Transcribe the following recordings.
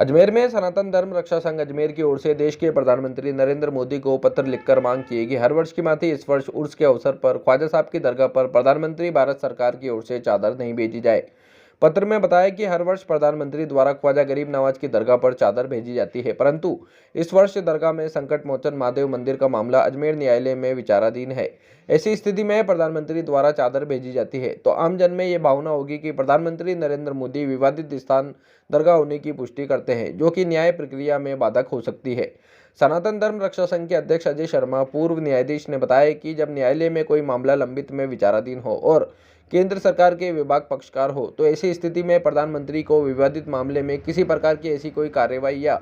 अजमेर में सनातन धर्म रक्षा संघ अजमेर की ओर से देश के प्रधानमंत्री नरेंद्र मोदी को पत्र लिखकर मांग की है कि हर वर्ष की भांति इस वर्ष उर्स के अवसर पर ख्वाजा साहब की दरगाह पर प्रधानमंत्री भारत सरकार की ओर से चादर नहीं भेजी जाए। पत्र में बताया कि हर वर्ष प्रधानमंत्री द्वारा ख्वाजा गरीब नवाज की दरगाह पर चादर भेजी जाती है, परंतु इस वर्ष दरगाह में संकट मोचन महादेव मंदिर का मामला अजमेर न्यायालय में विचाराधीन है। ऐसी स्थिति में प्रधानमंत्री द्वारा चादर भेजी जाती है तो आम जन में ये भावना होगी कि प्रधानमंत्री नरेंद्र मोदी विवादित स्थान दरगाह होने की पुष्टि करते हैं, जो कि न्याय प्रक्रिया में बाधक हो सकती है। सनातन धर्म रक्षा संघ के अध्यक्ष अजय शर्मा, पूर्व न्यायाधीश, ने बताया कि जब न्यायालय में कोई मामला लंबित में विचाराधीन हो और केंद्र सरकार के विभाग पक्षकार हो तो ऐसी स्थिति में प्रधानमंत्री को विवादित मामले में किसी प्रकार की ऐसी कोई कार्रवाई या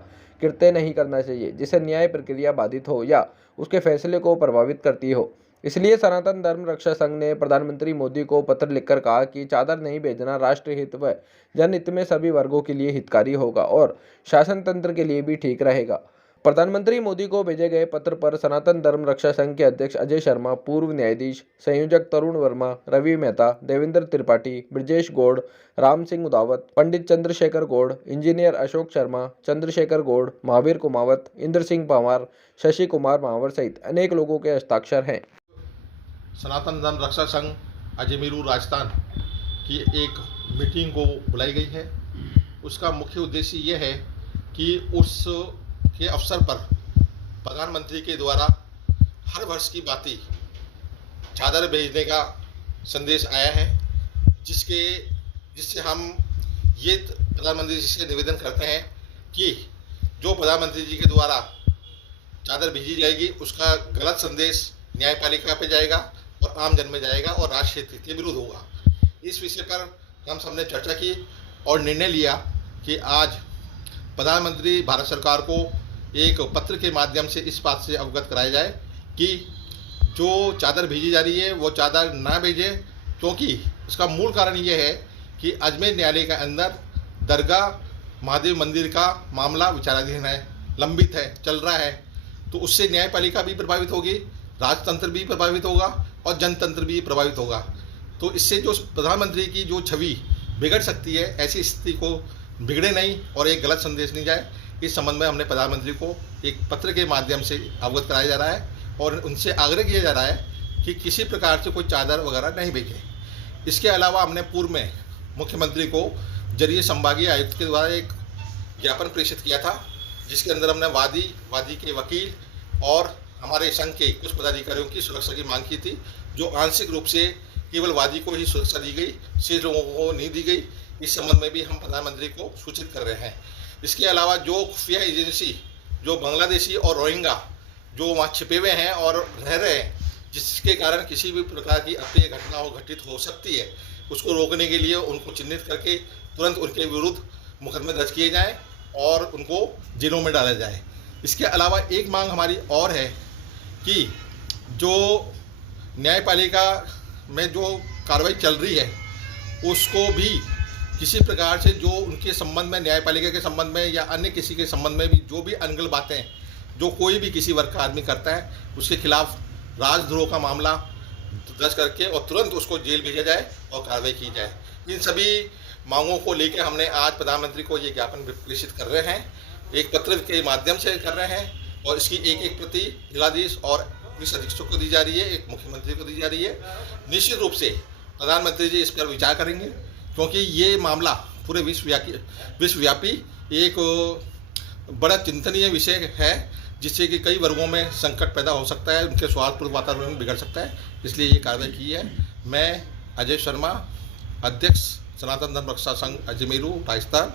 कृत्य नहीं करना चाहिए जिससे न्याय प्रक्रिया बाधित हो या उसके फैसले को प्रभावित करती हो। इसलिए सनातन धर्म रक्षा संघ ने प्रधानमंत्री मोदी को पत्र लिखकर कहा कि चादर नहीं भेजना राष्ट्र हित व जनहित में सभी वर्गों के लिए हितकारी होगा और शासन तंत्र के लिए भी ठीक रहेगा। प्रधानमंत्री मोदी को भेजे गए पत्र पर सनातन धर्म रक्षा संघ के अध्यक्ष अजय शर्मा, पूर्व न्यायाधीश, संयोजक तरुण वर्मा, रवि मेहता, देवेंद्र त्रिपाठी, ब्रजेश गौड़, राम सिंह उदावत, पंडित चंद्रशेखर गौड़, इंजीनियर अशोक शर्मा, चंद्रशेखर गौड़, महावीर कुमावत, इंद्र सिंह पंवार, शशि कुमार महावर सहित अनेक लोगों के हस्ताक्षर हैं। सनातन धर्म रक्षा संघ अजमेरू राजस्थान की एक मीटिंग को बुलाई गई है। उसका मुख्य उद्देश्य ये है कि उस के अवसर पर प्रधानमंत्री के द्वारा हर वर्ष की भांति चादर भेजने का संदेश आया है, जिससे हम ये प्रधानमंत्री जी से निवेदन करते हैं कि जो प्रधानमंत्री जी के द्वारा चादर भेजी जाएगी उसका गलत संदेश न्यायपालिका पे जाएगा और आम जन में जाएगा और राष्ट्रीय हित के विरुद्ध होगा। इस विषय पर हम सबने चर्चा की और निर्णय लिया कि आज प्रधानमंत्री भारत सरकार को एक पत्र के माध्यम से इस बात से अवगत कराया जाए कि जो चादर भेजी जा रही है वो चादर ना भेजे, क्योंकि उसका मूल कारण ये है कि अजमेर न्यायालय के अंदर दरगाह महादेव मंदिर का मामला विचाराधीन है, लंबित है, चल रहा है। तो उससे न्यायपालिका भी प्रभावित होगी, राजतंत्र भी प्रभावित होगा और जनतंत्र भी प्रभावित होगा। तो इससे जो प्रधानमंत्री की जो छवि बिगड़ सकती है, ऐसी स्थिति को बिगड़े नहीं और एक गलत संदेश नहीं जाए, इस संबंध में हमने प्रधानमंत्री को एक पत्र के माध्यम से अवगत कराया जा रहा है और उनसे आग्रह किया जा रहा है कि किसी प्रकार से कोई चादर वगैरह नहीं भेजे। इसके अलावा हमने पूर्व में मुख्यमंत्री को जरिए संभागीय आयुक्त के द्वारा एक ज्ञापन प्रेषित किया था, जिसके अंदर हमने वादी के वकील और हमारे संघ के कुछ पदाधिकारियों की सुरक्षा की मांग की थी, जो आंशिक रूप से केवल वादी को ही सुरक्षा दी गई, शेष लोगों को नहीं दी गई। इस संबंध में भी हम प्रधानमंत्री को सूचित कर रहे हैं। इसके अलावा जो खुफिया एजेंसी, जो बांग्लादेशी और रोहिंग्या जो वहाँ छिपे हुए हैं और रह रहे हैं, जिसके कारण किसी भी प्रकार की अप्रिय घटना घटित हो सकती है, उसको रोकने के लिए उनको चिन्हित करके तुरंत उनके विरुद्ध मुकदमे दर्ज किए जाएँ और उनको जेलों में डाला जाए। इसके अलावा एक मांग हमारी और है कि जो न्यायपालिका में जो कार्रवाई चल रही है उसको भी किसी प्रकार से जो उनके संबंध में, न्यायपालिका के संबंध में या अन्य किसी के संबंध में भी जो भी अनगल बातें जो कोई भी किसी वर्ग का आदमी करता है, उसके खिलाफ राजद्रोह का मामला दर्ज करके और तुरंत उसको जेल भेजा जाए और कार्रवाई की जाए। इन सभी मांगों को लेकर हमने आज प्रधानमंत्री को ये ज्ञापन प्रेषित कर रहे हैं, एक पत्र के माध्यम से कर रहे हैं और इसकी एक प्रति जिलाधीश और पुलिस अधीक्षक को दी जा रही है, एक मुख्यमंत्री को दी जा रही है। निश्चित रूप से प्रधानमंत्री जी इस पर विचार करेंगे, क्योंकि ये मामला पूरे विश्वव्यापी एक बड़ा चिंतनीय विषय है, जिससे कि कई वर्गों में संकट पैदा हो सकता है, उनके स्वास्थ्य वातावरण बिगड़ सकता है। इसलिए ये कार्रवाई की है। मैं अजय शर्मा, अध्यक्ष सनातन धर्म रक्षा संघ अजमेरू राजस्थान,